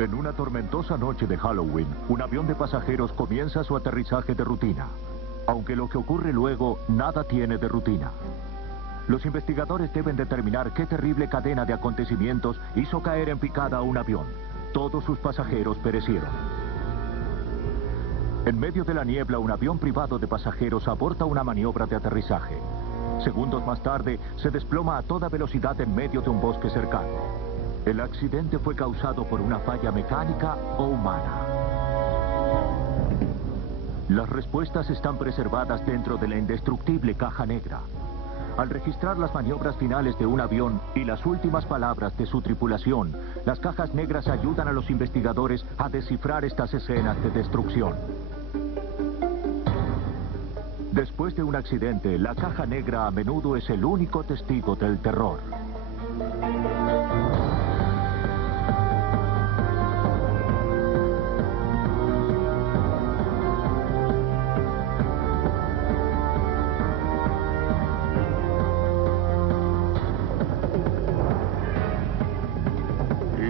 En una tormentosa noche de Halloween, un avión de pasajeros comienza su aterrizaje de rutina. Aunque lo que ocurre luego, nada tiene de rutina. Los investigadores deben determinar qué terrible cadena de acontecimientos hizo caer en picada a un avión. Todos sus pasajeros perecieron. En medio de la niebla, un avión privado de pasajeros aborta una maniobra de aterrizaje. Segundos más tarde, se desploma a toda velocidad en medio de un bosque cercano. El accidente fue causado por una falla mecánica o humana. Las respuestas están preservadas dentro de la indestructible caja negra. Al registrar las maniobras finales de un avión y las últimas palabras de su tripulación, las cajas negras ayudan a los investigadores a descifrar estas escenas de destrucción. Después de un accidente, la caja negra a menudo es el único testigo del terror.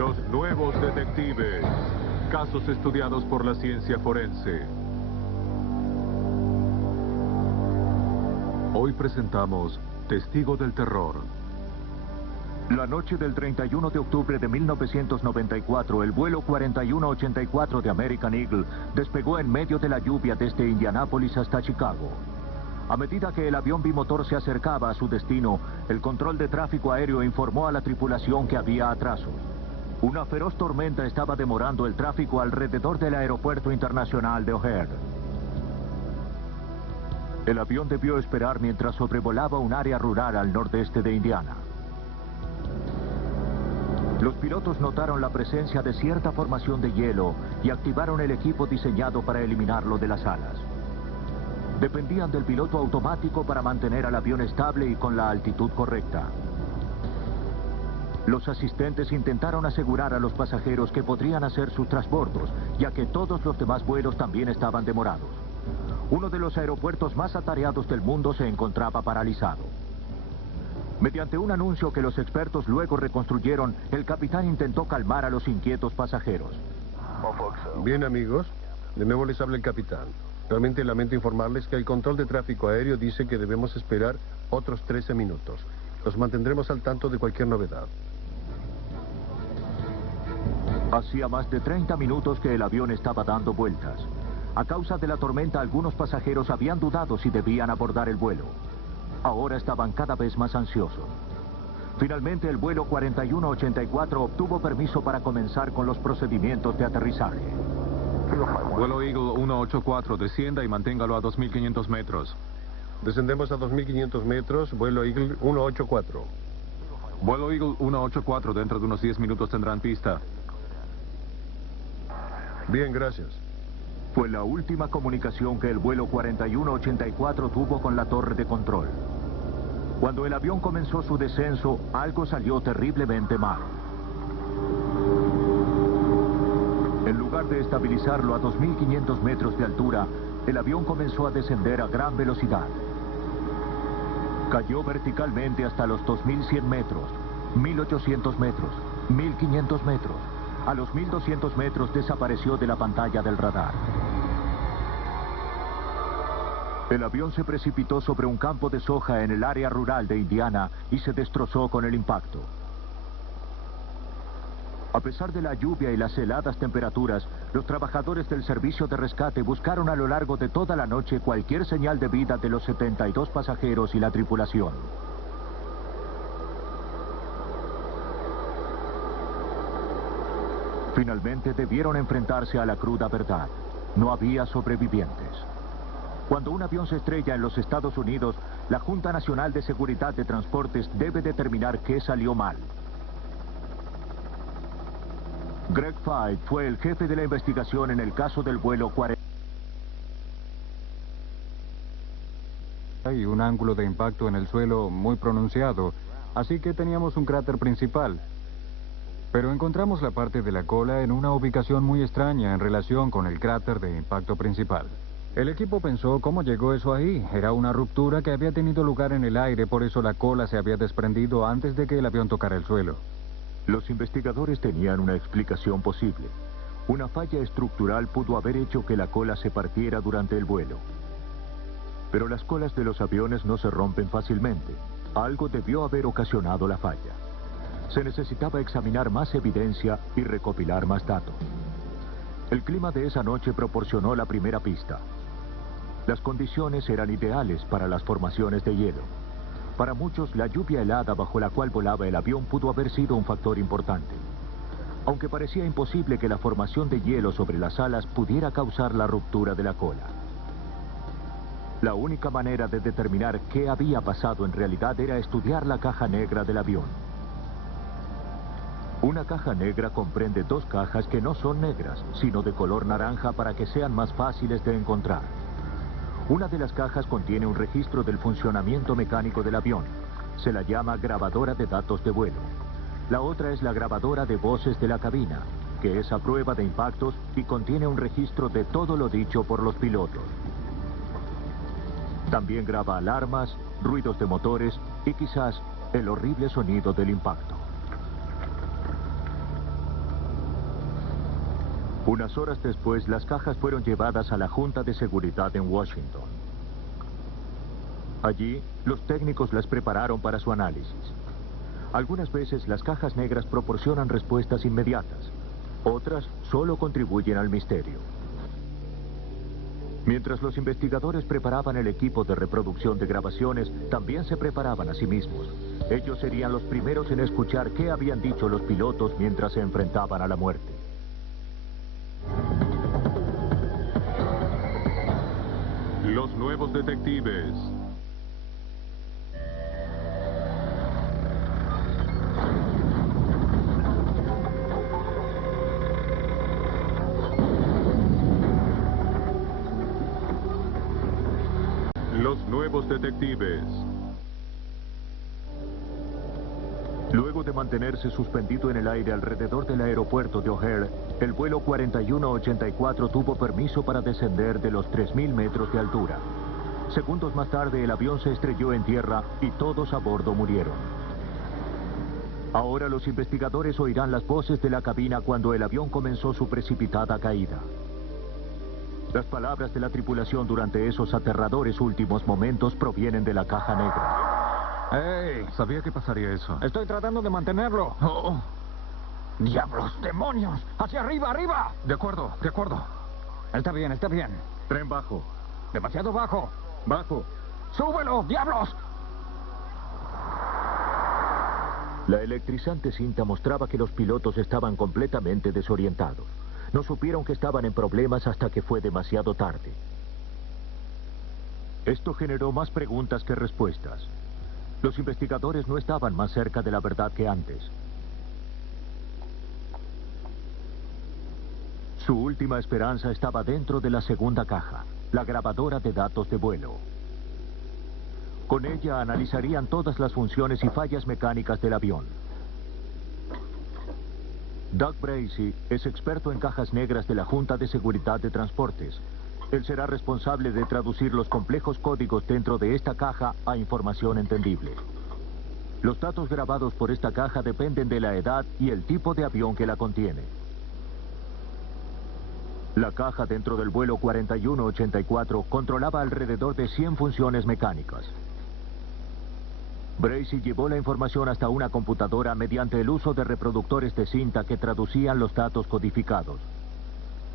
Los nuevos detectives. Casos estudiados por la ciencia forense. Hoy presentamos Testigo del Terror. La noche del 31 de octubre de 1994, el vuelo 4184 de American Eagle despegó en medio de la lluvia desde Indianápolis hasta Chicago. A medida que el avión bimotor se acercaba a su destino, el control de tráfico aéreo informó a la tripulación que había atrasos. Una feroz tormenta estaba demorando el tráfico alrededor del aeropuerto internacional de O'Hare. El avión debió esperar mientras sobrevolaba un área rural al nordeste de Indiana. Los pilotos notaron la presencia de cierta formación de hielo y activaron el equipo diseñado para eliminarlo de las alas. Dependían del piloto automático para mantener al avión estable y con la altitud correcta. Los asistentes intentaron asegurar a los pasajeros que podrían hacer sus transbordos, ya que todos los demás vuelos también estaban demorados. Uno de los aeropuertos más atareados del mundo se encontraba paralizado. Mediante un anuncio que los expertos luego reconstruyeron, el capitán intentó calmar a los inquietos pasajeros. Bien, amigos, de nuevo les habla el capitán. Realmente lamento informarles que el control de tráfico aéreo dice que debemos esperar otros 13 minutos. Los mantendremos al tanto de cualquier novedad. Hacía más de 30 minutos que el avión estaba dando vueltas. A causa de la tormenta, algunos pasajeros habían dudado si debían abordar el vuelo. Ahora estaban cada vez más ansiosos. Finalmente, el vuelo 4184 obtuvo permiso para comenzar con los procedimientos de aterrizaje. Vuelo Eagle 184, descienda y manténgalo a 2.500 metros. Descendemos a 2.500 metros, vuelo Eagle 184. Vuelo Eagle 184, dentro de unos 10 minutos tendrán pista. Bien, gracias. Fue la última comunicación que el vuelo 4184 tuvo con la torre de control. Cuando el avión comenzó su descenso, algo salió terriblemente mal. En lugar de estabilizarlo a 2.500 metros de altura, el avión comenzó a descender a gran velocidad. Cayó verticalmente hasta los 2.100 metros, 1.800 metros, 1.500 metros. A los 1.200 metros desapareció de la pantalla del radar. El avión se precipitó sobre un campo de soja en el área rural de Indiana y se destrozó con el impacto. A pesar de la lluvia y las heladas temperaturas, los trabajadores del servicio de rescate buscaron a lo largo de toda la noche cualquier señal de vida de los 72 pasajeros y la tripulación. Finalmente debieron enfrentarse a la cruda verdad. No había sobrevivientes. Cuando un avión se estrella en los Estados Unidos, la Junta Nacional de Seguridad de Transportes debe determinar qué salió mal. Greg Fyfe fue el jefe de la investigación en el caso del vuelo 40. Hay un ángulo de impacto en el suelo muy pronunciado, así que teníamos un cráter principal. Pero encontramos la parte de la cola en una ubicación muy extraña en relación con el cráter de impacto principal. El equipo pensó cómo llegó eso ahí. Era una ruptura que había tenido lugar en el aire, por eso la cola se había desprendido antes de que el avión tocara el suelo. Los investigadores tenían una explicación posible. Una falla estructural pudo haber hecho que la cola se partiera durante el vuelo. Pero las colas de los aviones no se rompen fácilmente. Algo debió haber ocasionado la falla. Se necesitaba examinar más evidencia y recopilar más datos. El clima de esa noche proporcionó la primera pista. Las condiciones eran ideales para las formaciones de hielo. Para muchos, la lluvia helada bajo la cual volaba el avión pudo haber sido un factor importante. Aunque parecía imposible que la formación de hielo sobre las alas pudiera causar la ruptura de la cola. La única manera de determinar qué había pasado en realidad era estudiar la caja negra del avión. Una caja negra comprende dos cajas que no son negras, sino de color naranja para que sean más fáciles de encontrar. Una de las cajas contiene un registro del funcionamiento mecánico del avión. Se la llama grabadora de datos de vuelo. La otra es la grabadora de voces de la cabina, que es a prueba de impactos y contiene un registro de todo lo dicho por los pilotos. También graba alarmas, ruidos de motores y quizás el horrible sonido del impacto. Unas horas después, las cajas fueron llevadas a la Junta de Seguridad en Washington. Allí, los técnicos las prepararon para su análisis. Algunas veces las cajas negras proporcionan respuestas inmediatas. Otras solo contribuyen al misterio. Mientras los investigadores preparaban el equipo de reproducción de grabaciones, también se preparaban a sí mismos. Ellos serían los primeros en escuchar qué habían dicho los pilotos mientras se enfrentaban a la muerte. Los nuevos detectives. Los nuevos detectives. Luego de mantenerse suspendido en el aire alrededor del aeropuerto de O'Hare, el vuelo 4184 tuvo permiso para descender de los 3.000 metros de altura. Segundos más tarde, el avión se estrelló en tierra y todos a bordo murieron. Ahora los investigadores oirán las voces de la cabina cuando el avión comenzó su precipitada caída. Las palabras de la tripulación durante esos aterradores últimos momentos provienen de la caja negra. ¡Ey! Sabía que pasaría eso. Estoy tratando de mantenerlo. Oh, ¡Diablos, demonios! ¡Hacia arriba, arriba! de acuerdo, de acuerdo. Está bien, está bien. Tren bajo. Demasiado bajo. Bajo. ¡Súbelo, diablos! La electrizante cinta mostraba que los pilotos estaban completamente desorientados. No supieron que estaban en problemas hasta que fue demasiado tarde. Esto generó más preguntas que respuestas. Los investigadores no estaban más cerca de la verdad que antes. Su última esperanza estaba dentro de la segunda caja, la grabadora de datos de vuelo. Con ella analizarían todas las funciones y fallas mecánicas del avión. Doug Bracey es experto en cajas negras de la Junta de Seguridad de Transportes. Él será responsable de traducir los complejos códigos dentro de esta caja a información entendible. Los datos grabados por esta caja dependen de la edad y el tipo de avión que la contiene. La caja dentro del vuelo 4184 controlaba alrededor de 100 funciones mecánicas. Bracey llevó la información hasta una computadora mediante el uso de reproductores de cinta que traducían los datos codificados.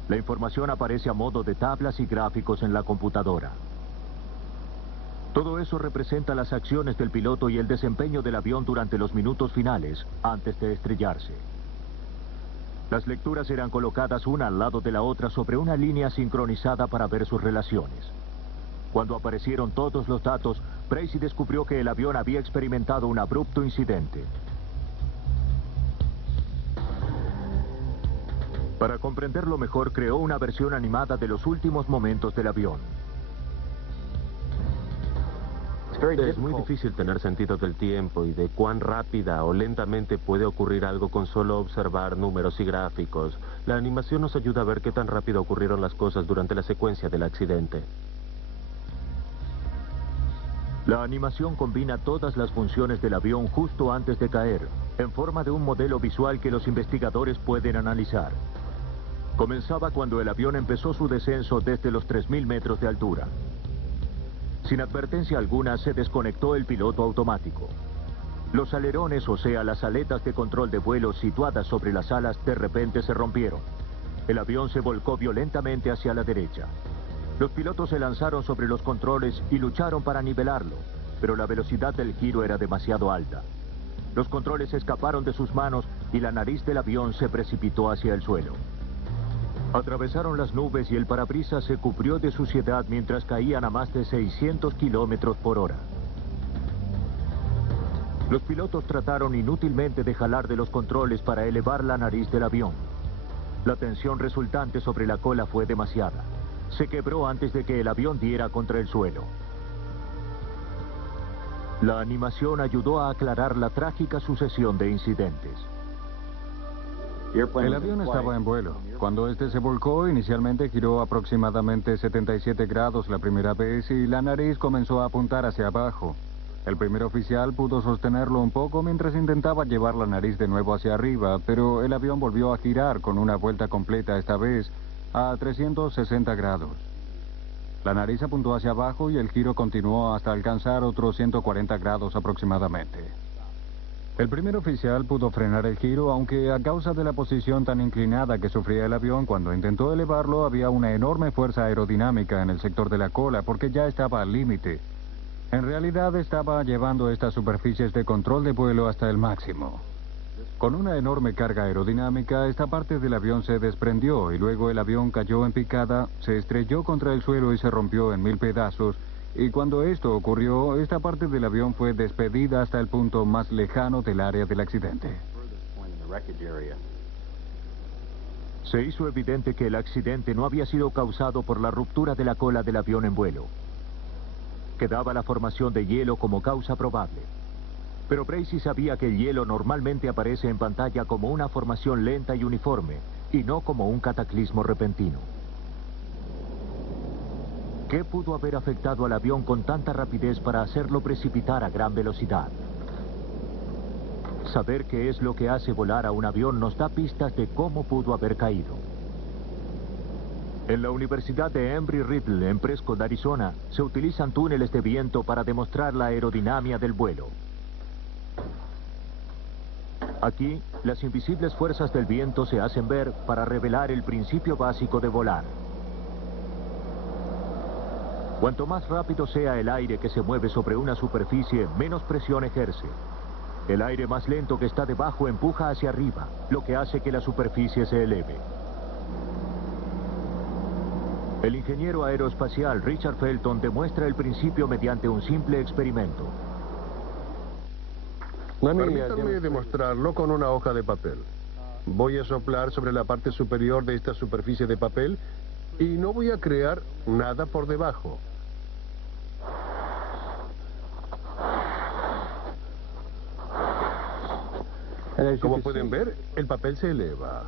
La información aparece a modo de tablas y gráficos en la computadora. Todo eso representa las acciones del piloto y el desempeño del avión durante los minutos finales, antes de estrellarse. Las lecturas eran colocadas una al lado de la otra sobre una línea sincronizada para ver sus relaciones. Cuando aparecieron todos los datos, Bracey descubrió que el avión había experimentado un abrupto incidente. Para comprenderlo mejor, creó una versión animada de los últimos momentos del avión. Es muy difícil tener sentido del tiempo y de cuán rápida o lentamente puede ocurrir algo con solo observar números y gráficos. La animación nos ayuda a ver qué tan rápido ocurrieron las cosas durante la secuencia del accidente. La animación combina todas las funciones del avión justo antes de caer, en forma de un modelo visual que los investigadores pueden analizar. Comenzaba cuando el avión empezó su descenso desde los 3.000 metros de altura. Sin advertencia alguna, se desconectó el piloto automático. Los alerones, o sea, las aletas de control de vuelo situadas sobre las alas, de repente se rompieron. El avión se volcó violentamente hacia la derecha. Los pilotos se lanzaron sobre los controles y lucharon para nivelarlo, pero la velocidad del giro era demasiado alta. Los controles escaparon de sus manos y la nariz del avión se precipitó hacia el suelo. Atravesaron las nubes y el parabrisas se cubrió de suciedad mientras caían a más de 600 kilómetros por hora. Los pilotos trataron inútilmente de jalar de los controles para elevar la nariz del avión. La tensión resultante sobre la cola fue demasiada. Se quebró antes de que el avión diera contra el suelo. La animación ayudó a aclarar la trágica sucesión de incidentes. El avión estaba en vuelo. Cuando este se volcó, inicialmente giró aproximadamente 77 grados la primera vez y la nariz comenzó a apuntar hacia abajo. El primer oficial pudo sostenerlo un poco mientras intentaba llevar la nariz de nuevo hacia arriba, pero el avión volvió a girar con una vuelta completa esta vez a 360 grados. La nariz apuntó hacia abajo y el giro continuó hasta alcanzar otros 140 grados aproximadamente. El primer oficial pudo frenar el giro, aunque a causa de la posición tan inclinada que sufría el avión cuando intentó elevarlo, había una enorme fuerza aerodinámica en el sector de la cola porque ya estaba al límite. En realidad estaba llevando estas superficies de control de vuelo hasta el máximo. Con una enorme carga aerodinámica, esta parte del avión se desprendió y luego el avión cayó en picada, se estrelló contra el suelo y se rompió en 1000 pedazos. Y cuando esto ocurrió, esta parte del avión fue despedida hasta el punto más lejano del área del accidente. Se hizo evidente que el accidente no había sido causado por la ruptura de la cola del avión en vuelo. Quedaba la formación de hielo como causa probable. Pero Bracy sabía que el hielo normalmente aparece en pantalla como una formación lenta y uniforme, y no como un cataclismo repentino. ¿Qué pudo haber afectado al avión con tanta rapidez para hacerlo precipitar a gran velocidad? Saber qué es lo que hace volar a un avión nos da pistas de cómo pudo haber caído. En la Universidad de Embry-Riddle, en Prescott, Arizona, se utilizan túneles de viento para demostrar la aerodinámica del vuelo. Aquí, las invisibles fuerzas del viento se hacen ver para revelar el principio básico de volar. Cuanto más rápido sea el aire que se mueve sobre una superficie, menos presión ejerce. El aire más lento que está debajo empuja hacia arriba, lo que hace que la superficie se eleve. El ingeniero aeroespacial Richard Felton demuestra el principio mediante un simple experimento. Permítanme demostrarlo con una hoja de papel. Voy a soplar sobre la parte superior de esta superficie de papel y no voy a crear nada por debajo. Como pueden ver, el papel se eleva.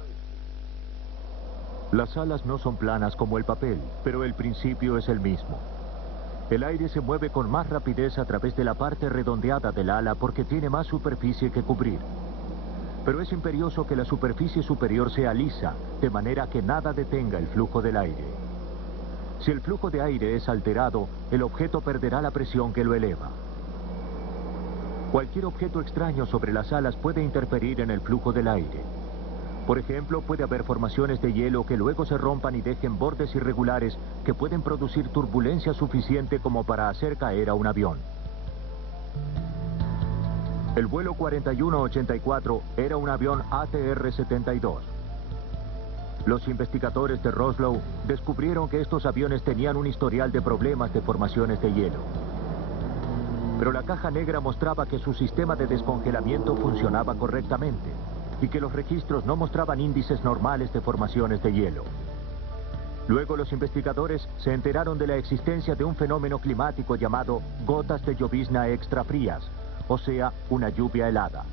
Las alas no son planas como el papel, pero el principio es el mismo. El aire se mueve con más rapidez a través de la parte redondeada del ala porque tiene más superficie que cubrir. Pero es imperioso que la superficie superior sea lisa, de manera que nada detenga el flujo del aire. Si el flujo de aire es alterado, el objeto perderá la presión que lo eleva. Cualquier objeto extraño sobre las alas puede interferir en el flujo del aire. Por ejemplo, puede haber formaciones de hielo que luego se rompan y dejen bordes irregulares que pueden producir turbulencia suficiente como para hacer caer a un avión. El vuelo 4184 era un avión ATR-72. Los investigadores de Roslow descubrieron que estos aviones tenían un historial de problemas de formaciones de hielo. Pero la caja negra mostraba que su sistema de descongelamiento funcionaba correctamente y que los registros no mostraban índices normales de formaciones de hielo. Luego los investigadores se enteraron de la existencia de un fenómeno climático llamado gotas de llovizna extra frías, o sea, una lluvia helada.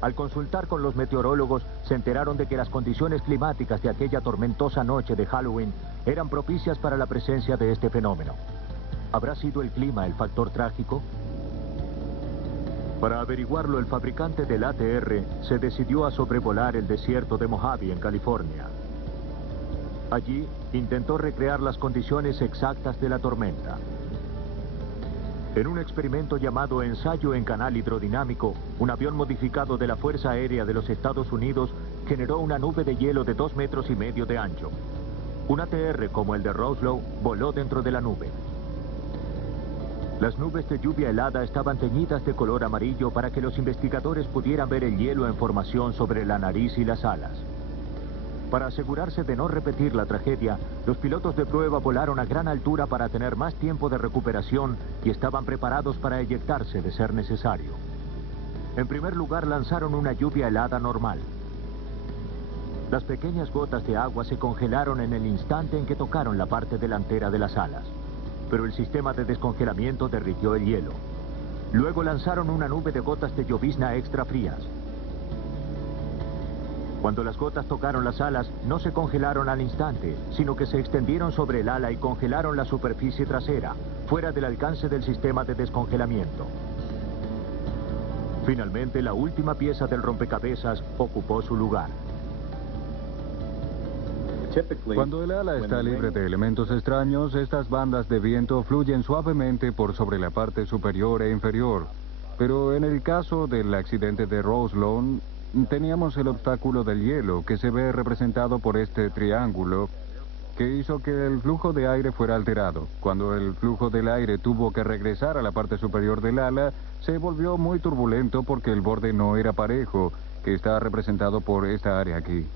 Al consultar con los meteorólogos, se enteraron de que las condiciones climáticas de aquella tormentosa noche de Halloween eran propicias para la presencia de este fenómeno. ¿Habrá sido el clima el factor trágico? Para averiguarlo, el fabricante del ATR se decidió a sobrevolar el desierto de Mojave, en California. Allí, intentó recrear las condiciones exactas de la tormenta. En un experimento llamado ensayo en canal hidrodinámico, un avión modificado de la Fuerza Aérea de los Estados Unidos generó una nube de hielo de 2,5 metros de ancho. Un ATR como el de Roslow voló dentro de la nube. Las nubes de lluvia helada estaban teñidas de color amarillo para que los investigadores pudieran ver el hielo en formación sobre la nariz y las alas. Para asegurarse de no repetir la tragedia, los pilotos de prueba volaron a gran altura para tener más tiempo de recuperación y estaban preparados para eyectarse de ser necesario. En primer lugar, lanzaron una lluvia helada normal. Las pequeñas gotas de agua se congelaron en el instante en que tocaron la parte delantera de las alas, pero el sistema de descongelamiento derritió el hielo. Luego lanzaron una nube de gotas de llovizna extra frías. Cuando las gotas tocaron las alas, no se congelaron al instante, sino que se extendieron sobre el ala y congelaron la superficie trasera, fuera del alcance del sistema de descongelamiento. Finalmente, la última pieza del rompecabezas ocupó su lugar. Cuando el ala está libre de elementos extraños, estas bandas de viento fluyen suavemente por sobre la parte superior e inferior. Pero en el caso del accidente de Roslow, teníamos el obstáculo del hielo, que se ve representado por este triángulo, que hizo que el flujo de aire fuera alterado. Cuando el flujo del aire tuvo que regresar a la parte superior del ala, se volvió muy turbulento porque el borde no era parejo, que está representado por esta área aquí.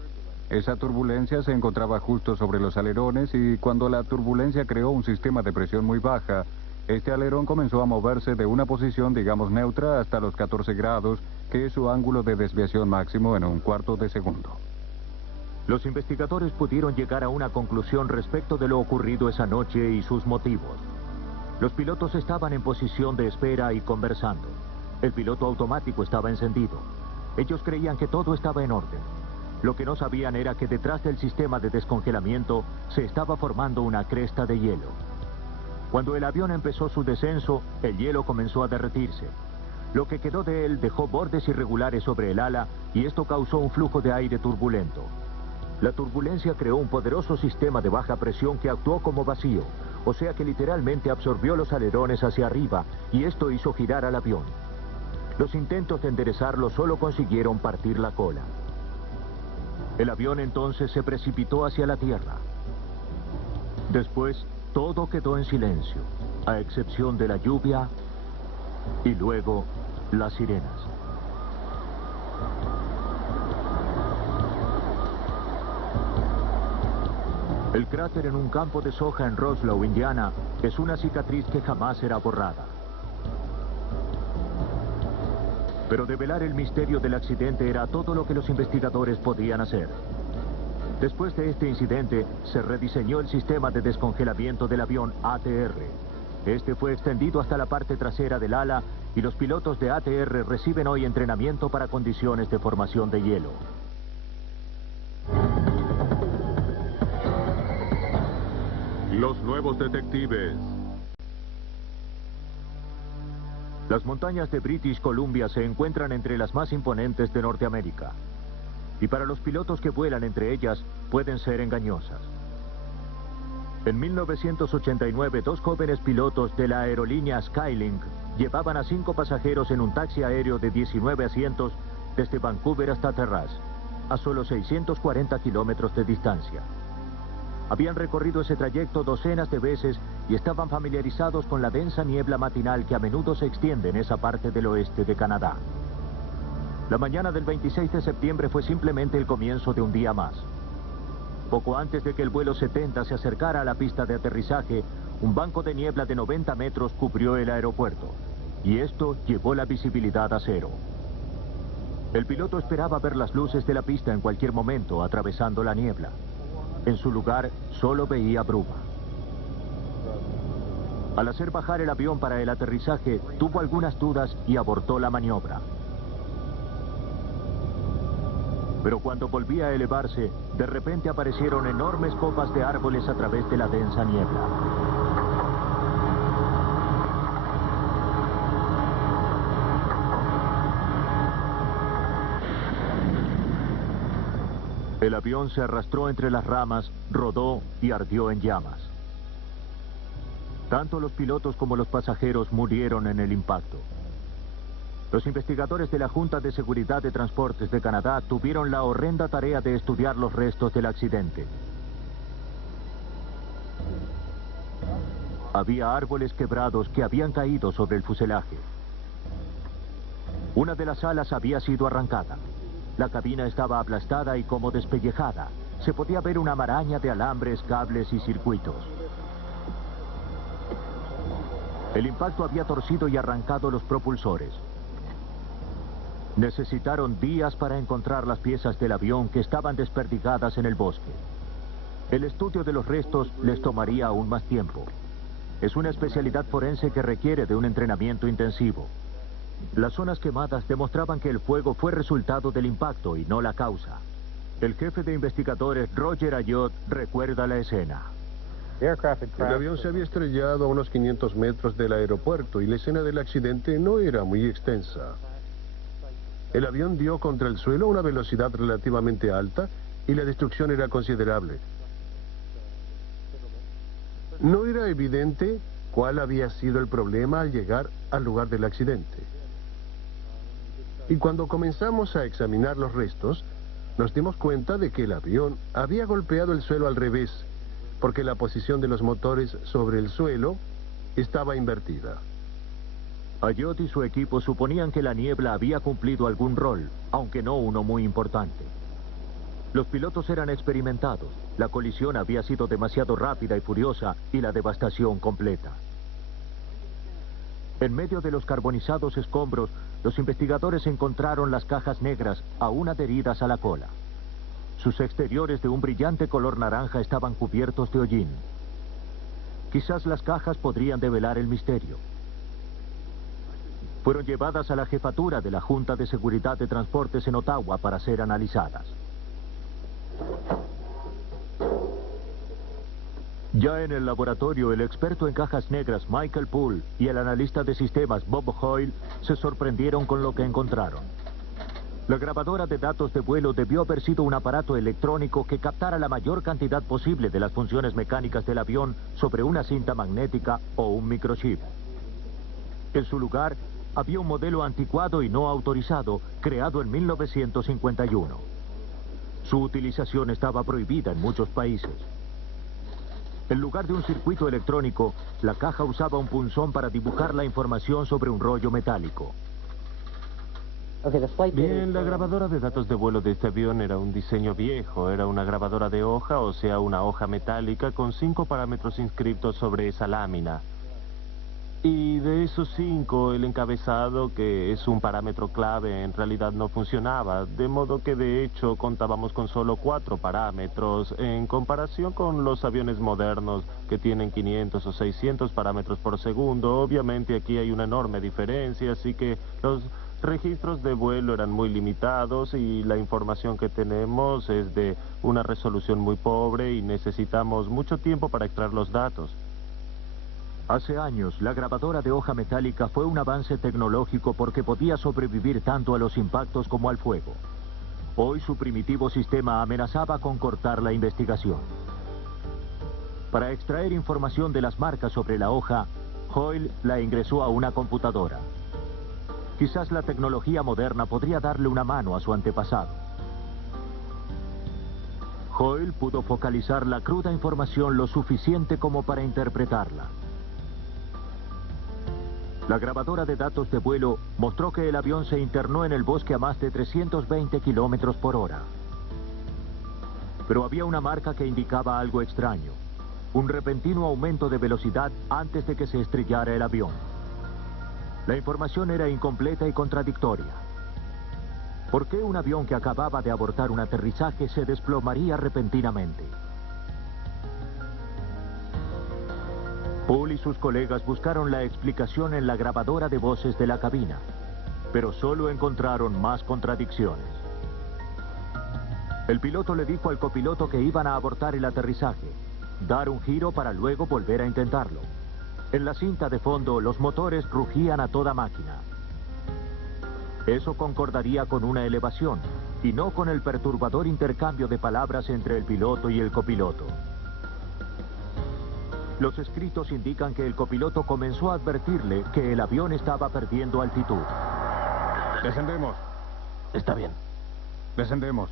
Esa turbulencia se encontraba justo sobre los alerones y cuando la turbulencia creó un sistema de presión muy baja, este alerón comenzó a moverse de una posición, digamos, neutra hasta los 14 grados, que es su ángulo de desviación máximo en 1/4 de segundo. Los investigadores pudieron llegar a una conclusión respecto de lo ocurrido esa noche y sus motivos. Los pilotos estaban en posición de espera y conversando. El piloto automático estaba encendido. Ellos creían que todo estaba en orden. Lo que no sabían era que detrás del sistema de descongelamiento se estaba formando una cresta de hielo. Cuando el avión empezó su descenso, el hielo comenzó a derretirse. Lo que quedó de él dejó bordes irregulares sobre el ala y esto causó un flujo de aire turbulento. La turbulencia creó un poderoso sistema de baja presión que actuó como vacío, o sea que literalmente absorbió los alerones hacia arriba y esto hizo girar al avión. Los intentos de enderezarlo solo consiguieron partir la cola. El avión entonces se precipitó hacia la tierra. Después, todo quedó en silencio, a excepción de la lluvia y luego las sirenas. El cráter en un campo de soja en Roslow, Indiana, es una cicatriz que jamás será borrada. Pero develar el misterio del accidente era todo lo que los investigadores podían hacer. Después de este incidente, se rediseñó el sistema de descongelamiento del avión ATR. Este fue extendido hasta la parte trasera del ala y los pilotos de ATR reciben hoy entrenamiento para condiciones de formación de hielo. Los nuevos detectives. Las montañas de British Columbia se encuentran entre las más imponentes de Norteamérica. Y para los pilotos que vuelan entre ellas, pueden ser engañosas. En 1989, 2 jóvenes pilotos de la aerolínea Skylink llevaban a 5 pasajeros en un taxi aéreo de 19 asientos desde Vancouver hasta Terrace, a solo 640 kilómetros de distancia. Habían recorrido ese trayecto docenas de veces y estaban familiarizados con la densa niebla matinal que a menudo se extiende en esa parte del oeste de Canadá. La mañana del 26 de septiembre fue simplemente el comienzo de un día más. Poco antes de que el vuelo 70 se acercara a la pista de aterrizaje, un banco de niebla de 90 metros cubrió el aeropuerto, y esto llevó la visibilidad a cero. El piloto esperaba ver las luces de la pista en cualquier momento, atravesando la niebla. En su lugar, solo veía bruma. Al hacer bajar el avión para el aterrizaje, tuvo algunas dudas y abortó la maniobra. Pero cuando volvía a elevarse, de repente aparecieron enormes copas de árboles a través de la densa niebla. El avión se arrastró entre las ramas, rodó y ardió en llamas. Tanto los pilotos como los pasajeros murieron en el impacto. Los investigadores de la Junta de Seguridad de Transportes de Canadá tuvieron la horrenda tarea de estudiar los restos del accidente. Había árboles quebrados que habían caído sobre el fuselaje. Una de las alas había sido arrancada. La cabina estaba aplastada y como despellejada. Se podía ver una maraña de alambres, cables y circuitos. El impacto había torcido y arrancado los propulsores. Necesitaron días para encontrar las piezas del avión que estaban desperdigadas en el bosque. El estudio de los restos les tomaría aún más tiempo. Es una especialidad forense que requiere de un entrenamiento intensivo. Las zonas quemadas demostraban que el fuego fue resultado del impacto y no la causa. El jefe de investigadores, Roger Ayotte, recuerda la escena. El avión se había estrellado a unos 500 metros del aeropuerto y la escena del accidente no era muy extensa. El avión dio contra el suelo a una velocidad relativamente alta y la destrucción era considerable. No era evidente cuál había sido el problema al llegar al lugar del accidente. Y cuando comenzamos a examinar los restos, nos dimos cuenta de que el avión había golpeado el suelo al revés, porque la posición de los motores sobre el suelo estaba invertida. Ayotte y su equipo suponían que la niebla había cumplido algún rol, aunque no uno muy importante. Los pilotos eran experimentados, la colisión había sido demasiado rápida y furiosa y la devastación completa. En medio de los carbonizados escombros, los investigadores encontraron las cajas negras aún adheridas a la cola. Sus exteriores de un brillante color naranja estaban cubiertos de hollín. Quizás las cajas podrían develar el misterio. Fueron llevadas a la jefatura de la Junta de Seguridad de Transportes en Ottawa para ser analizadas. Ya en el laboratorio, el experto en cajas negras Michael Poole y el analista de sistemas Bob Hoyle se sorprendieron con lo que encontraron. La grabadora de datos de vuelo debió haber sido un aparato electrónico que captara la mayor cantidad posible de las funciones mecánicas del avión sobre una cinta magnética o un microchip. En su lugar, había un modelo anticuado y no autorizado, creado en 1951. Su utilización estaba prohibida en muchos países. En lugar de un circuito electrónico, la caja usaba un punzón para dibujar la información sobre un rollo metálico. Bien, la grabadora de datos de vuelo de este avión era un diseño viejo. Era una grabadora de hoja, o sea, una hoja metálica con 5 parámetros inscritos sobre esa lámina. Y de esos 5, el encabezado, que es un parámetro clave, en realidad no funcionaba, de modo que de hecho contábamos con solo 4 parámetros, en comparación con los aviones modernos, que tienen 500 o 600 parámetros por segundo. Obviamente aquí hay una enorme diferencia, así que los registros de vuelo eran muy limitados y la información que tenemos es de una resolución muy pobre y necesitamos mucho tiempo para extraer los datos. Hace años, la grabadora de hoja metálica fue un avance tecnológico porque podía sobrevivir tanto a los impactos como al fuego. Hoy su primitivo sistema amenazaba con cortar la investigación. Para extraer información de las marcas sobre la hoja, Hoyle la ingresó a una computadora. Quizás la tecnología moderna podría darle una mano a su antepasado. Hoyle pudo focalizar la cruda información lo suficiente como para interpretarla. La grabadora de datos de vuelo mostró que el avión se internó en el bosque a más de 320 kilómetros por hora. Pero había una marca que indicaba algo extraño. Un repentino aumento de velocidad antes de que se estrellara el avión. La información era incompleta y contradictoria. ¿Por qué un avión que acababa de abortar un aterrizaje se desplomaría repentinamente? Poole y sus colegas buscaron la explicación en la grabadora de voces de la cabina, pero solo encontraron más contradicciones. El piloto le dijo al copiloto que iban a abortar el aterrizaje, dar un giro para luego volver a intentarlo. En la cinta de fondo, los motores rugían a toda máquina. Eso concordaría con una elevación, y no con el perturbador intercambio de palabras entre el piloto y el copiloto. Los escritos indican que el copiloto comenzó a advertirle que el avión estaba perdiendo altitud. Descendemos. Está bien. Descendemos.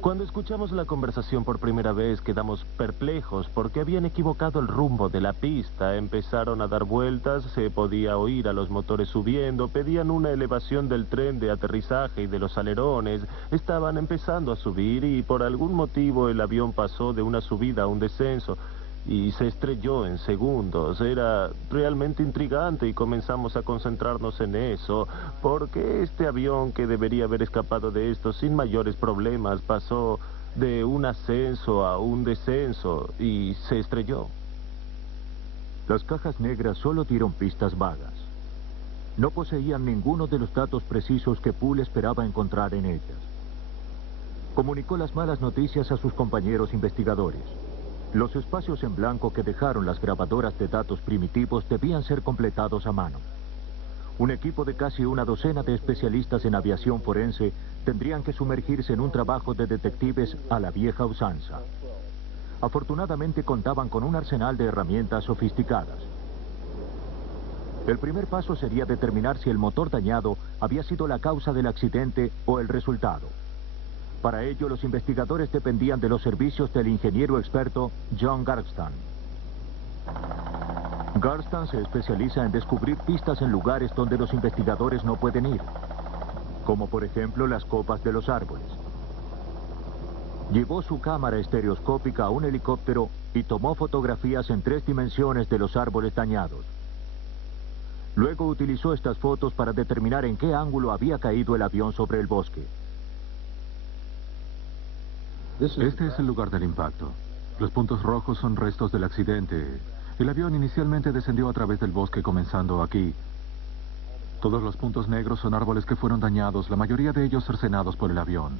Cuando escuchamos la conversación por primera vez quedamos perplejos porque habían equivocado el rumbo de la pista. Empezaron a dar vueltas, se podía oír a los motores subiendo, pedían una elevación del tren de aterrizaje y de los alerones. Estaban empezando a subir y por algún motivo el avión pasó de una subida a un descenso y se estrelló en segundos. Era realmente intrigante y comenzamos a concentrarnos en eso, porque este avión que debería haber escapado de esto sin mayores problemas pasó de un ascenso a un descenso y se estrelló. Las cajas negras solo dieron pistas vagas. No poseían ninguno de los datos precisos que Poole esperaba encontrar en ellas. Comunicó las malas noticias a sus compañeros investigadores. Los espacios en blanco que dejaron las grabadoras de datos primitivos debían ser completados a mano. Un equipo de casi una docena de especialistas en aviación forense tendrían que sumergirse en un trabajo de detectives a la vieja usanza. Afortunadamente contaban con un arsenal de herramientas sofisticadas. El primer paso sería determinar si el motor dañado había sido la causa del accidente o el resultado. Para ello, los investigadores dependían de los servicios del ingeniero experto John Garstan. Garstan se especializa en descubrir pistas en lugares donde los investigadores no pueden ir, como por ejemplo las copas de los árboles. Llevó su cámara estereoscópica a un helicóptero y tomó fotografías en 3 dimensiones de los árboles dañados. Luego utilizó estas fotos para determinar en qué ángulo había caído el avión sobre el bosque. Este es el lugar del impacto. Los puntos rojos son restos del accidente. El avión inicialmente descendió a través del bosque comenzando aquí. Todos los puntos negros son árboles que fueron dañados, la mayoría de ellos cercenados por el avión.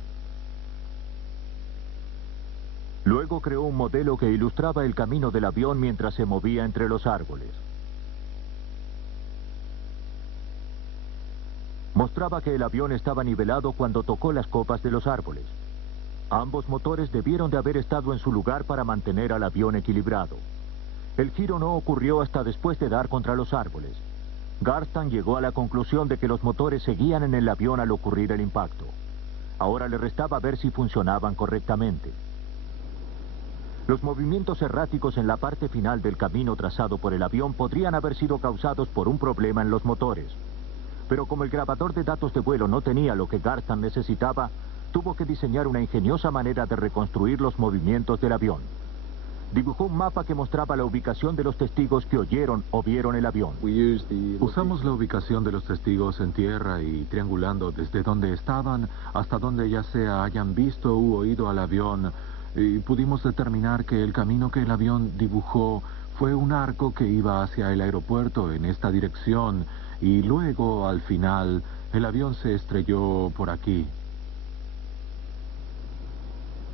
Luego creó un modelo que ilustraba el camino del avión mientras se movía entre los árboles. Mostraba que el avión estaba nivelado cuando tocó las copas de los árboles. Ambos motores debieron de haber estado en su lugar para mantener al avión equilibrado. El giro no ocurrió hasta después de dar contra los árboles. Garstan llegó a la conclusión de que los motores seguían en el avión al ocurrir el impacto. Ahora le restaba ver si funcionaban correctamente. Los movimientos erráticos en la parte final del camino trazado por el avión podrían haber sido causados por un problema en los motores. Pero como el grabador de datos de vuelo no tenía lo que Garstan necesitaba, tuvo que diseñar una ingeniosa manera de reconstruir los movimientos del avión. Dibujó un mapa que mostraba la ubicación de los testigos que oyeron o vieron el avión. Usamos la ubicación de los testigos en tierra y triangulando desde donde estaban hasta donde ya sea hayan visto u oído al avión, y pudimos determinar que el camino que el avión dibujó fue un arco que iba hacia el aeropuerto en esta dirección, y luego, al final, el avión se estrelló por aquí.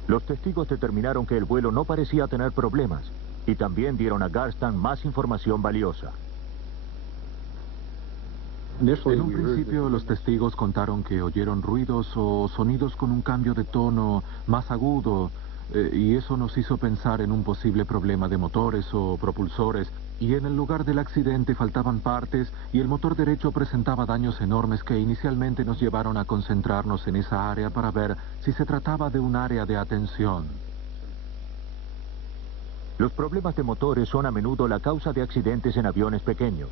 Los testigos determinaron que el vuelo no parecía tener problemas y también dieron a Garstan más información valiosa. En un principio, los testigos contaron que oyeron ruidos o sonidos con un cambio de tono más agudo, y eso nos hizo pensar en un posible problema de motores o propulsores. Y en el lugar del accidente faltaban partes y el motor derecho presentaba daños enormes que inicialmente nos llevaron a concentrarnos en esa área para ver si se trataba de un área de atención. Los problemas de motores son a menudo la causa de accidentes en aviones pequeños.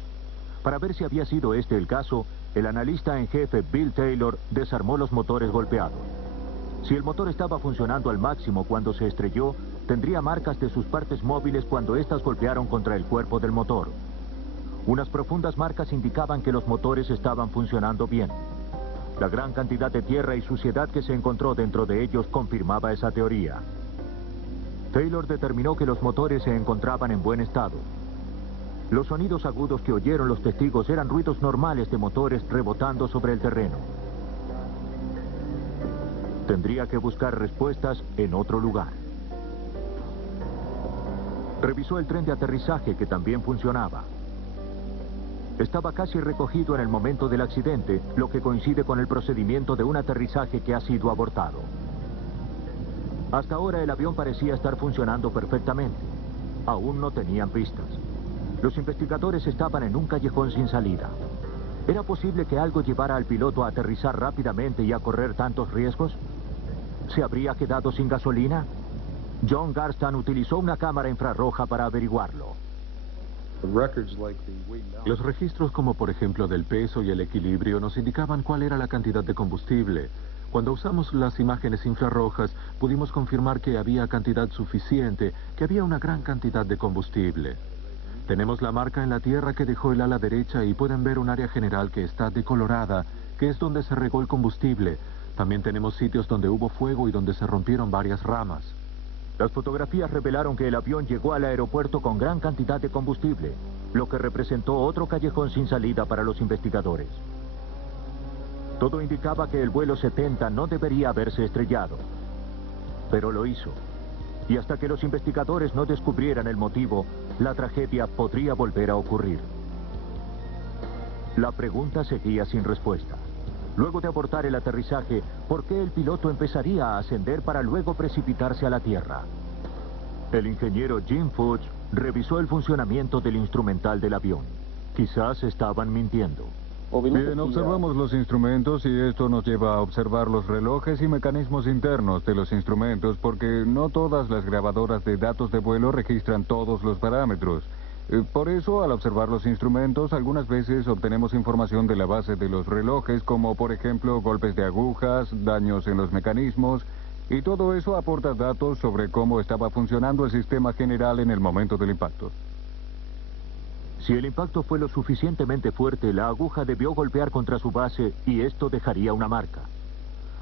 Para ver si había sido este el caso, el analista en jefe Bill Taylor desarmó los motores golpeados. Si el motor estaba funcionando al máximo cuando se estrelló, tendría marcas de sus partes móviles cuando éstas golpearon contra el cuerpo del motor. Unas profundas marcas indicaban que los motores estaban funcionando bien. La gran cantidad de tierra y suciedad que se encontró dentro de ellos confirmaba esa teoría. Taylor determinó que los motores se encontraban en buen estado. Los sonidos agudos que oyeron los testigos eran ruidos normales de motores rebotando sobre el terreno. Tendría que buscar respuestas en otro lugar. Revisó el tren de aterrizaje que también funcionaba. Estaba casi recogido en el momento del accidente, lo que coincide con el procedimiento de un aterrizaje que ha sido abortado. Hasta ahora el avión parecía estar funcionando perfectamente. Aún no tenían pistas. Los investigadores estaban en un callejón sin salida. ¿Era posible que algo llevara al piloto a aterrizar rápidamente y a correr tantos riesgos? ¿Se habría quedado sin gasolina? John Garstan utilizó una cámara infrarroja para averiguarlo. Los registros como por ejemplo del peso y el equilibrio nos indicaban cuál era la cantidad de combustible. Cuando usamos las imágenes infrarrojas pudimos confirmar que había cantidad suficiente, que había una gran cantidad de combustible. Tenemos la marca en la tierra que dejó el ala derecha y pueden ver un área general que está decolorada, que es donde se regó el combustible. También tenemos sitios donde hubo fuego y donde se rompieron varias ramas. Las fotografías revelaron que el avión llegó al aeropuerto con gran cantidad de combustible, lo que representó otro callejón sin salida para los investigadores. Todo indicaba que el vuelo 70 no debería haberse estrellado, pero lo hizo. Y hasta que los investigadores no descubrieran el motivo, la tragedia podría volver a ocurrir. La pregunta seguía sin respuesta. Luego de abortar el aterrizaje, ¿por qué el piloto empezaría a ascender para luego precipitarse a la tierra? El ingeniero Jim Fuchs revisó el funcionamiento del instrumental del avión. Quizás estaban mintiendo. Bien, observamos los instrumentos y esto nos lleva a observar los relojes y mecanismos internos de los instrumentos porque no todas las grabadoras de datos de vuelo registran todos los parámetros. Por eso, al observar los instrumentos, algunas veces obtenemos información de la base de los relojes, como por ejemplo golpes de agujas, daños en los mecanismos, y todo eso aporta datos sobre cómo estaba funcionando el sistema general en el momento del impacto. Si el impacto fue lo suficientemente fuerte, la aguja debió golpear contra su base y esto dejaría una marca.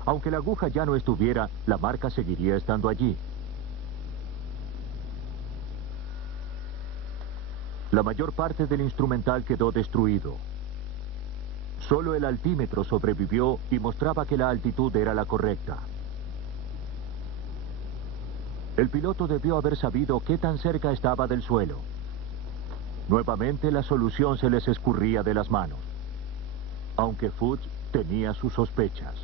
Aunque la aguja ya no estuviera, la marca seguiría estando allí. La mayor parte del instrumental quedó destruido. Solo el altímetro sobrevivió y mostraba que la altitud era la correcta. El piloto debió haber sabido qué tan cerca estaba del suelo. Nuevamente la solución se les escurría de las manos, aunque Fuchs tenía sus sospechas.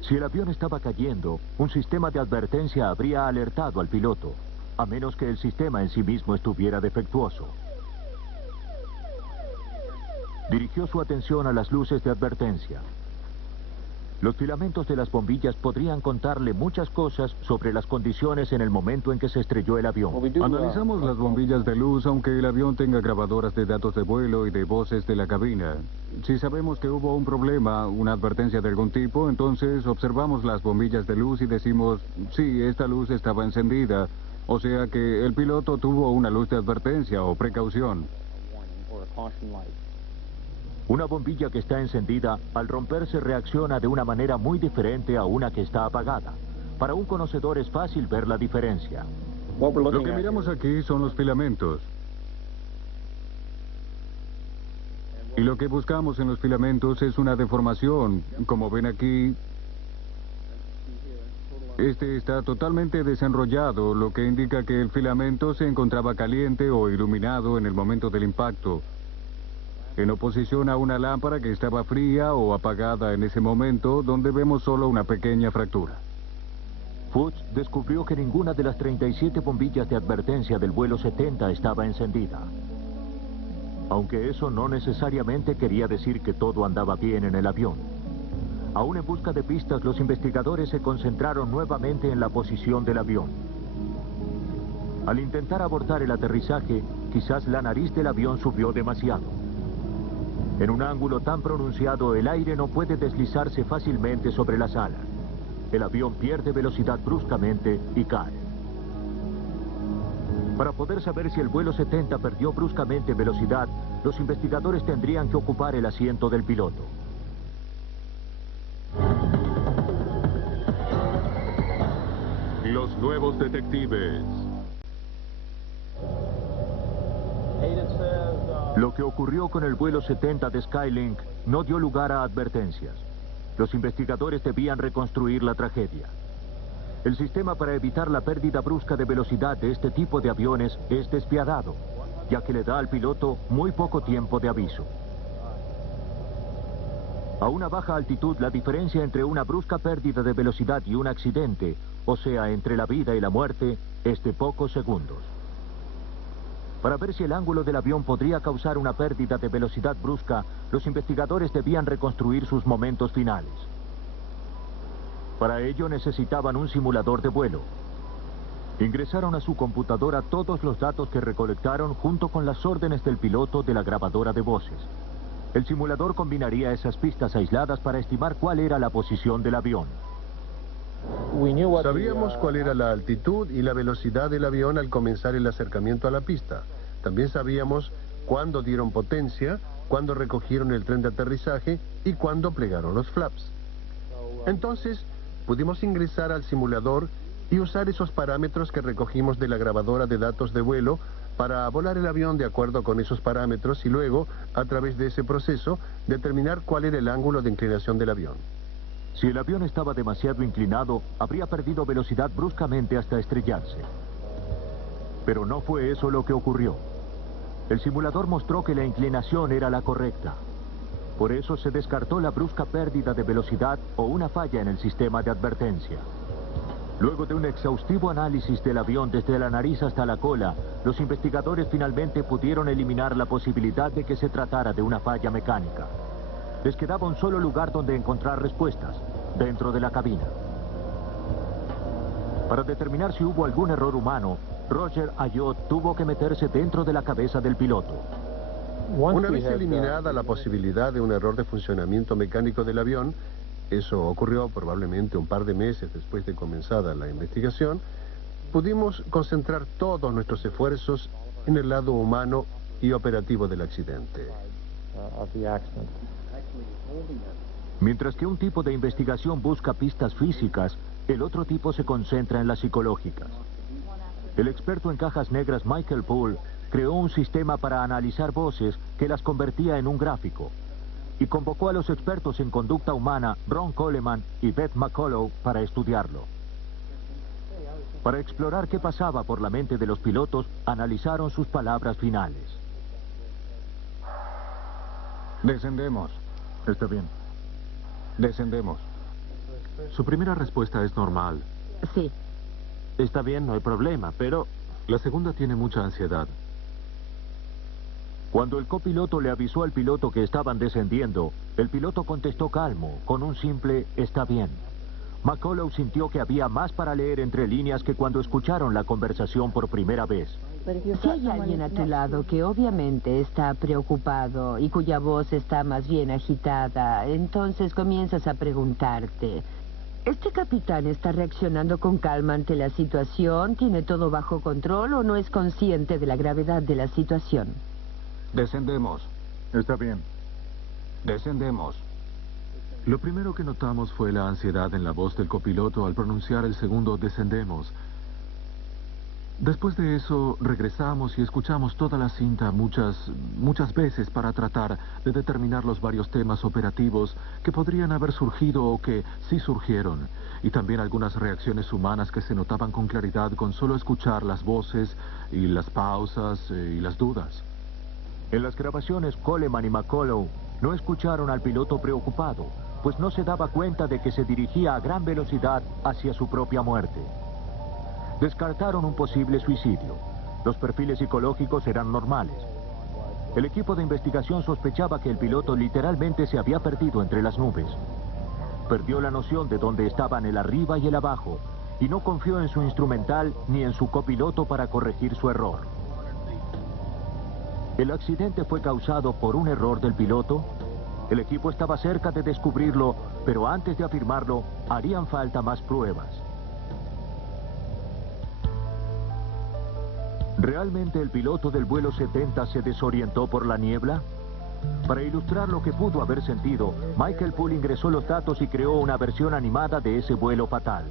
Si el avión estaba cayendo, un sistema de advertencia habría alertado al piloto, a menos que el sistema en sí mismo estuviera defectuoso. Dirigió su atención a las luces de advertencia. Los filamentos de las bombillas podrían contarle muchas cosas sobre las condiciones en el momento en que se estrelló el avión. Analizamos las bombillas de luz aunque el avión tenga grabadoras de datos de vuelo y de voces de la cabina. Si sabemos que hubo un problema, una advertencia de algún tipo, entonces observamos las bombillas de luz y decimos, sí, esta luz estaba encendida. O sea que el piloto tuvo una luz de advertencia o precaución. Una bombilla que está encendida, al romperse reacciona de una manera muy diferente a una que está apagada. Para un conocedor es fácil ver la diferencia. Lo que miramos aquí son los filamentos. Y lo que buscamos en los filamentos es una deformación. Como ven aquí, este está totalmente desenrollado, lo que indica que el filamento se encontraba caliente o iluminado en el momento del impacto, en oposición a una lámpara que estaba fría o apagada en ese momento, donde vemos solo una pequeña fractura. Fuchs descubrió que ninguna de las 37 bombillas de advertencia del vuelo 70 estaba encendida. Aunque eso no necesariamente quería decir que todo andaba bien en el avión. Aún en busca de pistas, los investigadores se concentraron nuevamente en la posición del avión. Al intentar abortar el aterrizaje, quizás la nariz del avión subió demasiado. En un ángulo tan pronunciado, el aire no puede deslizarse fácilmente sobre las alas. El avión pierde velocidad bruscamente y cae. Para poder saber si el vuelo 70 perdió bruscamente velocidad, los investigadores tendrían que ocupar el asiento del piloto. Los nuevos detectives. Lo que ocurrió con el vuelo 70 de Skylink no dio lugar a advertencias. Los investigadores debían reconstruir la tragedia. El sistema para evitar la pérdida brusca de velocidad de este tipo de aviones es despiadado. ya que le da al piloto muy poco tiempo de aviso. A una baja altitud, la diferencia entre una brusca pérdida de velocidad y un accidente, o sea, entre la vida y la muerte, es de pocos segundos. Para ver si el ángulo del avión podría causar una pérdida de velocidad brusca, los investigadores debían reconstruir sus momentos finales. Para ello necesitaban un simulador de vuelo. Ingresaron a su computadora todos los datos que recolectaron junto con las órdenes del piloto de la grabadora de voces. El simulador combinaría esas pistas aisladas para estimar cuál era la posición del avión. Sabíamos cuál era la altitud y la velocidad del avión al comenzar el acercamiento a la pista. También sabíamos cuándo dieron potencia, cuándo recogieron el tren de aterrizaje y cuándo plegaron los flaps. Entonces, pudimos ingresar al simulador y usar esos parámetros que recogimos de la grabadora de datos de vuelo para volar el avión de acuerdo con esos parámetros y luego, a través de ese proceso, determinar cuál era el ángulo de inclinación del avión. Si el avión estaba demasiado inclinado, habría perdido velocidad bruscamente hasta estrellarse. Pero no fue eso lo que ocurrió. El simulador mostró que la inclinación era la correcta. Por eso se descartó la brusca pérdida de velocidad o una falla en el sistema de advertencia. Luego de un exhaustivo análisis del avión desde la nariz hasta la cola, los investigadores finalmente pudieron eliminar la posibilidad de que se tratara de una falla mecánica. Les quedaba un solo lugar donde encontrar respuestas, dentro de la cabina. Para determinar si hubo algún error humano, Roger Ayotte tuvo que meterse dentro de la cabeza del piloto. Una vez eliminada la posibilidad de un error de funcionamiento mecánico del avión, eso ocurrió probablemente un par de meses después de comenzada la investigación, pudimos concentrar todos nuestros esfuerzos en el lado humano y operativo del accidente. Mientras que un tipo de investigación busca pistas físicas, el otro tipo se concentra en las psicológicas. El experto en cajas negras Michael Poole creó un sistema para analizar voces que las convertía en un gráfico y convocó a los expertos en conducta humana Ron Coleman y Beth McCullough para estudiarlo. Para explorar qué pasaba por la mente de los pilotos, analizaron sus palabras finales. Descendemos. Está bien. Descendemos. Su primera respuesta es normal. Sí. Está bien, no hay problema, pero... La segunda tiene mucha ansiedad. Cuando el copiloto le avisó al piloto que estaban descendiendo, el piloto contestó calmo, con un simple «está bien». McCullough sintió que había más para leer entre líneas que cuando escucharon la conversación por primera vez. Si hay alguien a tu lado que obviamente está preocupado y cuya voz está más bien agitada, entonces comienzas a preguntarte, ¿este capitán está reaccionando con calma ante la situación? ¿Tiene todo bajo control o no es consciente de la gravedad de la situación? Descendemos. Está bien. Descendemos. Lo primero que notamos fue la ansiedad en la voz del copiloto al pronunciar el segundo descendemos. Después de eso, regresamos y escuchamos toda la cinta muchas veces para tratar de determinar los varios temas operativos que podrían haber surgido o que sí surgieron, y también algunas reacciones humanas que se notaban con claridad con solo escuchar las voces y las pausas y las dudas. En las grabaciones, Coleman y McCullough no escucharon al piloto preocupado, pues no se daba cuenta de que se dirigía a gran velocidad hacia su propia muerte. Descartaron un posible suicidio. Los perfiles psicológicos eran normales. El equipo de investigación sospechaba que el piloto literalmente se había perdido entre las nubes. Perdió la noción de dónde estaban el arriba y el abajo, y no confió en su instrumental ni en su copiloto para corregir su error. ¿El accidente fue causado por un error del piloto? El equipo estaba cerca de descubrirlo, pero antes de afirmarlo, harían falta más pruebas. ¿Realmente el piloto del vuelo 70 se desorientó por la niebla? Para ilustrar lo que pudo haber sentido, Michael Poole ingresó los datos y creó una versión animada de ese vuelo fatal.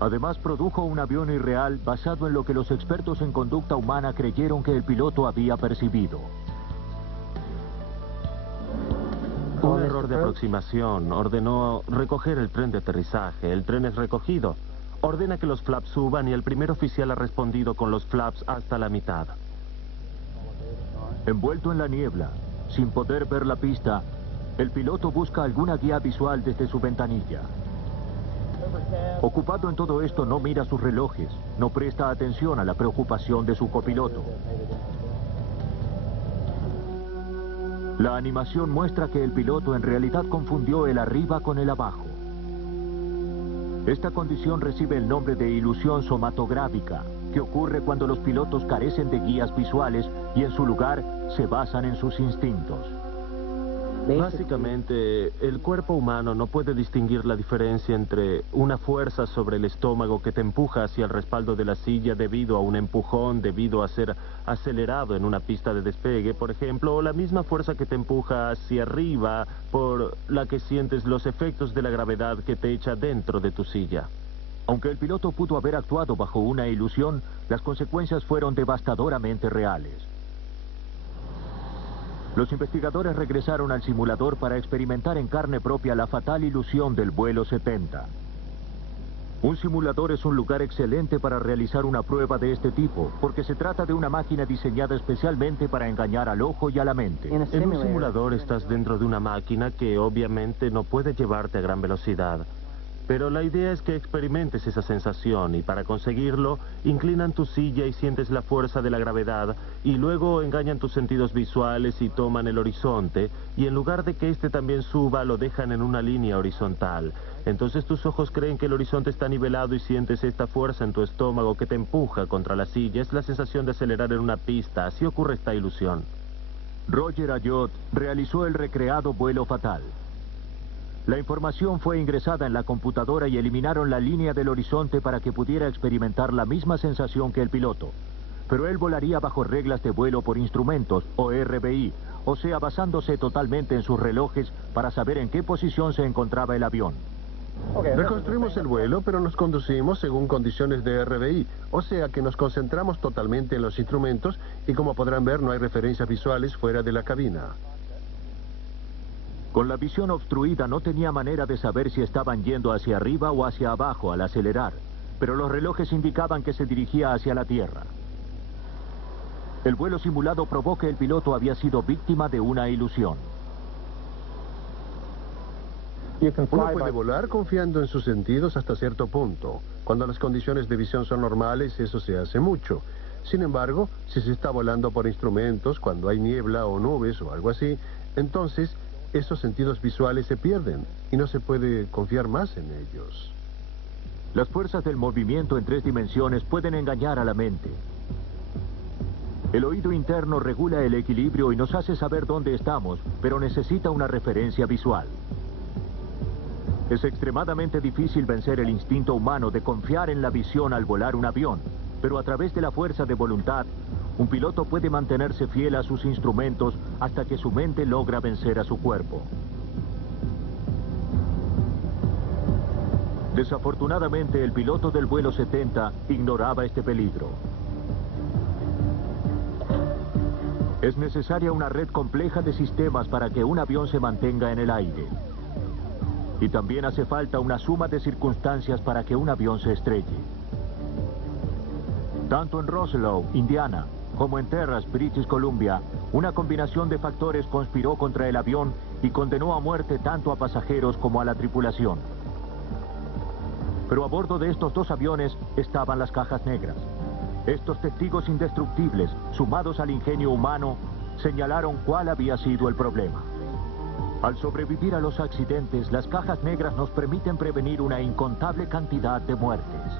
Además, produjo un avión irreal basado en lo que los expertos en conducta humana creyeron que el piloto había percibido. Un error de aproximación ordenó recoger el tren de aterrizaje. El tren es recogido. Ordena que los flaps suban y el primer oficial ha respondido con los flaps hasta la mitad. Envuelto en la niebla, sin poder ver la pista, el piloto busca alguna guía visual desde su ventanilla. Ocupado en todo esto, no mira sus relojes, no presta atención a la preocupación de su copiloto. La animación muestra que el piloto en realidad confundió el arriba con el abajo. Esta condición recibe el nombre de ilusión somatográfica, que ocurre cuando los pilotos carecen de guías visuales y en su lugar se basan en sus instintos. Básicamente, el cuerpo humano no puede distinguir la diferencia entre una fuerza sobre el estómago que te empuja hacia el respaldo de la silla debido a un empujón, debido a ser acelerado en una pista de despegue, por ejemplo, o la misma fuerza que te empuja hacia arriba por la que sientes los efectos de la gravedad que te echa dentro de tu silla. Aunque el piloto pudo haber actuado bajo una ilusión, las consecuencias fueron devastadoramente reales. Los investigadores regresaron al simulador para experimentar en carne propia la fatal ilusión del vuelo 70. Un simulador es un lugar excelente para realizar una prueba de este tipo, porque se trata de una máquina diseñada especialmente para engañar al ojo y a la mente. En un simulador estás dentro de una máquina que obviamente no puede llevarte a gran velocidad. Pero la idea es que experimentes esa sensación y para conseguirlo, inclinan tu silla y sientes la fuerza de la gravedad y luego engañan tus sentidos visuales y toman el horizonte y en lugar de que este también suba, lo dejan en una línea horizontal. Entonces tus ojos creen que el horizonte está nivelado y sientes esta fuerza en tu estómago que te empuja contra la silla. Es la sensación de acelerar en una pista. Así ocurre esta ilusión. Roger Ayotte realizó el recreado vuelo fatal. La información fue ingresada en la computadora y eliminaron la línea del horizonte para que pudiera experimentar la misma sensación que el piloto. Pero él volaría bajo reglas de vuelo por instrumentos, o RBI, o sea, basándose totalmente en sus relojes para saber en qué posición se encontraba el avión. Reconstruimos el vuelo, pero nos conducimos según condiciones de RBI, o sea que nos concentramos totalmente en los instrumentos y como podrán ver no hay referencias visuales fuera de la cabina. Con la visión obstruida no tenía manera de saber si estaban yendo hacia arriba o hacia abajo al acelerar, pero los relojes indicaban que se dirigía hacia la Tierra. El vuelo simulado probó que el piloto había sido víctima de una ilusión. Uno puede volar confiando en sus sentidos hasta cierto punto. Cuando las condiciones de visión son normales, eso se hace mucho. Sin embargo, si se está volando por instrumentos, cuando hay niebla o nubes o algo así, entonces esos sentidos visuales se pierden y no se puede confiar más en ellos. Las fuerzas del movimiento en 3 dimensiones pueden engañar a la mente. El oído interno regula el equilibrio y nos hace saber dónde estamos, pero necesita una referencia visual. Es extremadamente difícil vencer el instinto humano de confiar en la visión al volar un avión, pero a través de la fuerza de voluntad, un piloto puede mantenerse fiel a sus instrumentos hasta que su mente logra vencer a su cuerpo. Desafortunadamente, el piloto del vuelo 70 ignoraba este peligro. Es necesaria una red compleja de sistemas para que un avión se mantenga en el aire. Y también hace falta una suma de circunstancias para que un avión se estrelle. Tanto en Roseau, Indiana, como en Terrace, British Columbia, una combinación de factores conspiró contra el avión y condenó a muerte tanto a pasajeros como a la tripulación. Pero a bordo de estos 2 aviones estaban las cajas negras. Estos testigos indestructibles, sumados al ingenio humano, señalaron cuál había sido el problema. Al sobrevivir a los accidentes, las cajas negras nos permiten prevenir una incontable cantidad de muertes.